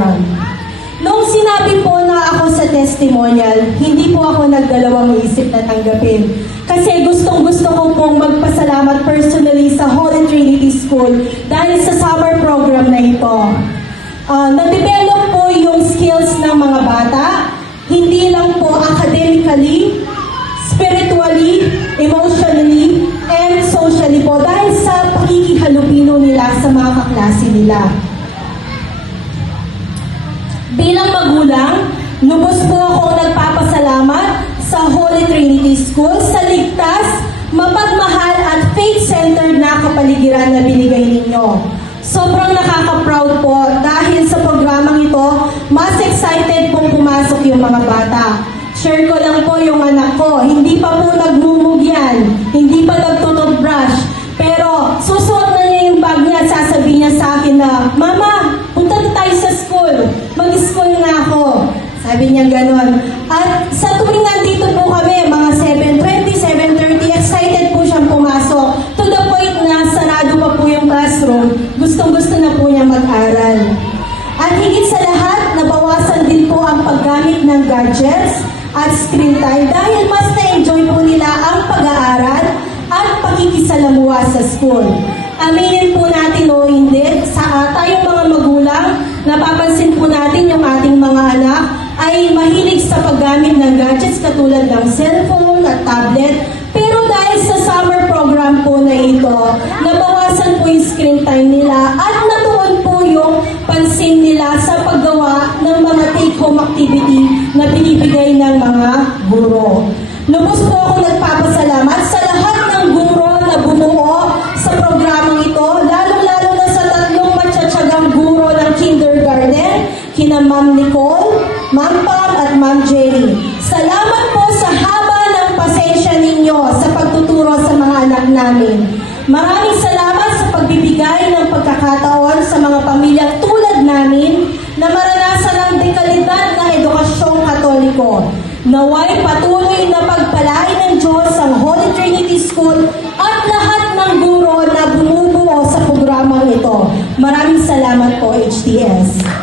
program. Nung sinabi po na ako sa testimonial, hindi po ako nagdalawang isip na tanggapin. Kasi gustong-gusto ko pong magpasalamat personally sa Holy Trinity School dahil sa summer program na ito. Na-develop po yung skills ng mga bata, hindi lang po academically, spiritually, emotionally, and socially po dahil sa pakikihalubilo nila sa mga kaklase nila. Bilang magulang, lubos po akong nagpapasalamat sa Holy Trinity School sa ligtas, mapagmahal at faith-centered na kapaligiran na binigay ninyo. Sobrang nakaka-proud po dahil sa programang ito, mas excited pong pumasok yung mga bata. Share ko lang po yung anak ko, hindi pa po nagmumugyan, hindi pa nagtututbrush, pero susuot na niya yung bag niya at sasabihin niya sa akin na, Mama, punta na tayo sa school, mag-school na ako. Sabi niya ganon. At sa tuwing nandito po kami, mga 7:20, 7:30, excited po siyang pumasok. To the point na sarado pa po yung classroom, gustong-gusto na po niya mag-aral. At higit sa lahat, nabawasan din po ang paggamit ng gadgets at screen time dahil mas na-enjoy po nila ang pag-aaral at pakikisalamuha sa school. Aminin po natin o hindi, sa tayong mga magulang, napapansin po natin yung ating mga anak ay mahilig sa paggamit ng gadgets katulad ng cellphone at tablet. Pero dahil sa summer program po na ito, nabawasan po yung screen time nila at natuon po yung pansin nila sa paggawa ng mga take-home activity na binibigay ng mga guro. Lubos po ako nagpapasalamat sa lahat ng guro na bumuo sa programang ito, lalo-lalo na sa tatlong matsatsagang guro ng kindergarten, kina Ma'am Nicole, Ma'am Pam at Ma'am Jenny. Salamat po sa haba ng pasensya ninyo sa pagtuturo sa mga anak namin. Maraming salamat sa pagbibigay ng pagkakataon sa mga pamilyang tulad namin na maranasan ang dekalidad na edukasyong Katoliko. Naway patuloy na pagpalain ng Diyos ang Holy Trinity School at lahat ng guro na bumubuo sa programang ito. Maraming salamat po, HTS.